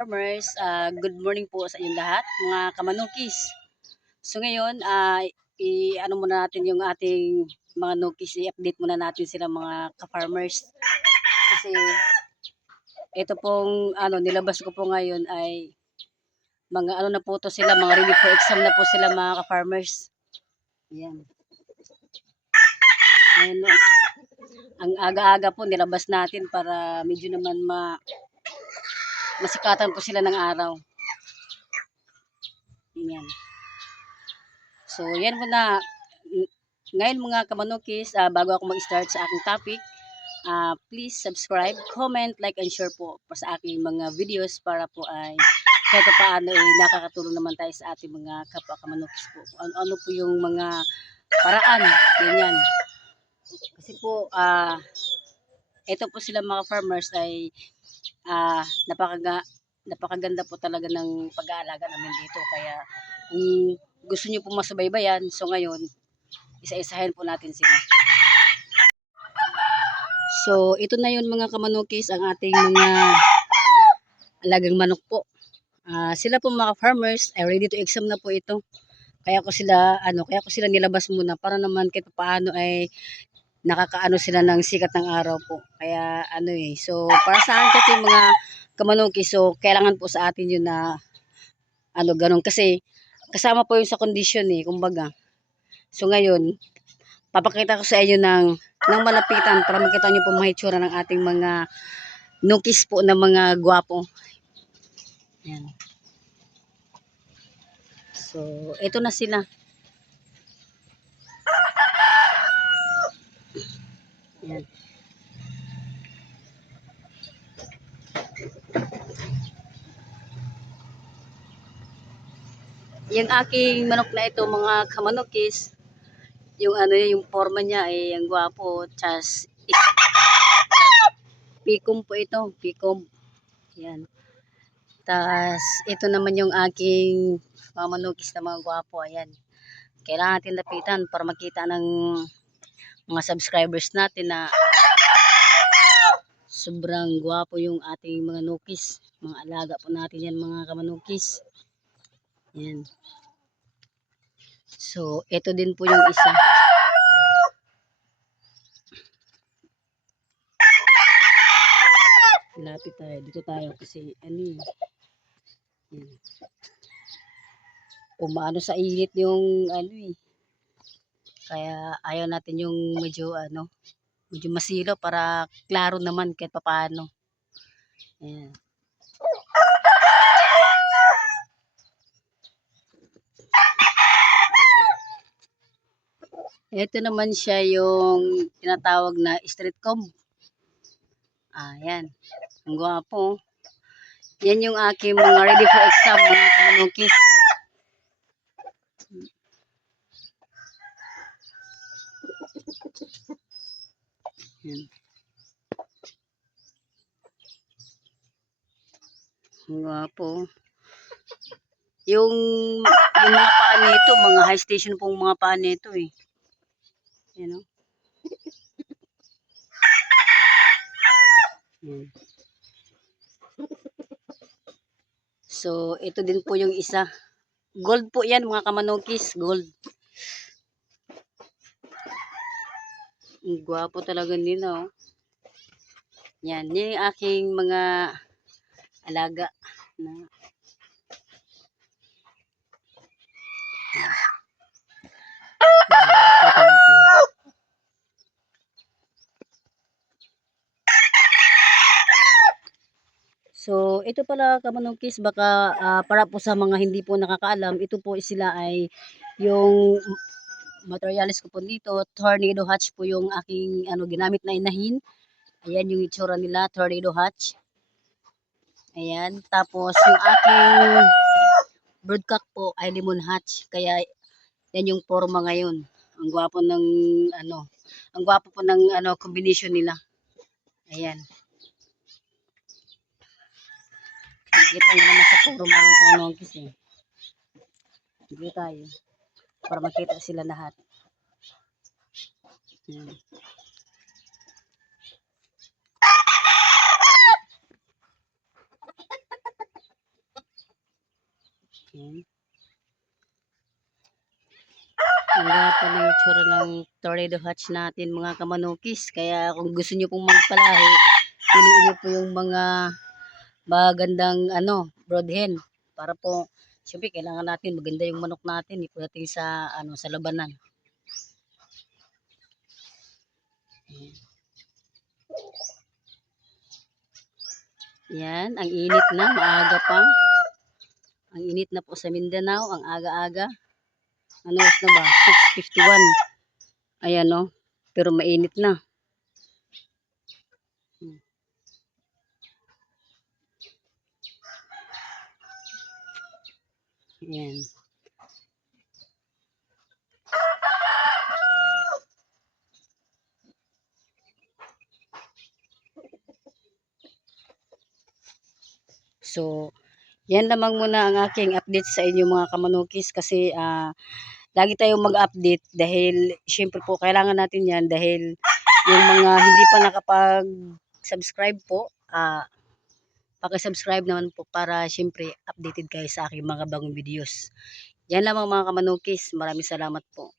Farmers, good morning po sa inyong lahat, mga kamanukis. So ngayon, i-ano muna natin yung ating mga nukis, i-update muna natin sila mga ka-farmers. Kasi ito pong nilabas ko po ngayon ay mga ano na po to sila, mga ready for exam na po sila mga ka-farmers. Ayan. Ngayon, ang aga-aga po nilabas natin para medyo naman masikatan po sila ng araw. Ayan. So, yan muna. Ngayon mga kamanukis, bago ako mag-start sa aking topic, please subscribe, comment, like, and share po sa aking mga videos para po ay kahit paano ay nakakatulong naman tayo sa ating mga kapwa kamanukis po. Ano po yung mga paraan, ganyan. Kasi po, ito po sila mga farmers ay napakaganda po talaga ng pag-aalaga namin dito. Kaya kung gusto nyo po masubaybayan, so ngayon, isa-isahin po natin sila. So, ito na yun mga kamanukis, ang ating mga alagang manok po. Sila po mga farmers, ay ready to exam na po ito. Kaya ko sila nilabas muna para naman kahit paano ay nakakaano sila ng sikat ng araw po. Kaya so para sa akin kasi mga kamanukis, so kailangan po sa atin yun na ganun kasi kasama po yung sa condition kumbaga. So ngayon, papakita ko sa inyo ng malapitan para makita nyo po mahitsura ng ating mga nukis po na mga gwapo. Yan. So, ito na sila. Yan. Yung aking manok na ito, mga kamanukis, yung yung forma niya ay ang gwapo. Tsas, pikom po ito, pikom. Yan. Tas, ito naman yung aking mga manukis na mga gwapo. Ayan. Kailangan natin lapitan para makita ng mga subscribers natin na sobrang gwapo yung ating mga nukis. Mga alaga po natin yan mga kamanukis. Yan. So, ito din po yung isa. Lapit tayo. Dito tayo kasi yan. Umaano sa init yung Kaya ayaw natin yung medyo masilaw para klaro naman kahit papaano. Ayan. Ito naman siya yung tinatawag na street comb. Ayan. Ang gwapo. Yan yung aking mga ready for exam mga kamanukis. Yan. Ang gwapo. Yung mga paa nito, mga high station pong mga paa nito Yan o. Yan. So, ito din po yung isa. Gold po yan mga kamanukis, gold. Ang gwapo talaga nila Yan, yan yung aking mga alaga na So, ito pala kamanukis, baka para po sa mga hindi po nakakaalam, ito po sila ay yung materialis ko po dito, tornado hatch po yung aking ginamit na inahin. Ayan yung itsura nila, tornado hatch. Ayan, tapos yung aking broodcock po ay lemon hatch. Kaya yan yung forma ngayon. Ang gwapo ng ang gwapo po ng combination nila. Ayan. Kita nyo naman sa puro mga kamanukis Dito tayo. Para makita sila lahat. Ayan. Yan. Ang ganda ng itsura ng tornado hatch natin mga kamanukis. Kaya kung gusto nyo pong magpalahi, piliin nyo po yung mga magandang brood hen. Para po, siyempre kailangan natin maganda yung manok natin. Ipon natin sa labanan. Yan, ang init na, maaga pa. Ang init na po sa Mindanao, ang aga-aga. Ano oras na ba? 6:51. Ayan o, pero mainit na. Ayan. So, yan lamang muna ang aking update sa inyo mga kamanukis kasi lagi tayong mag-update dahil syempre po kailangan natin yan dahil yung mga hindi pa nakapag-subscribe po, paki-subscribe naman po para syempre updated kayo sa aking mga bagong videos. Yan lamang mga kamanukis. Maraming salamat po.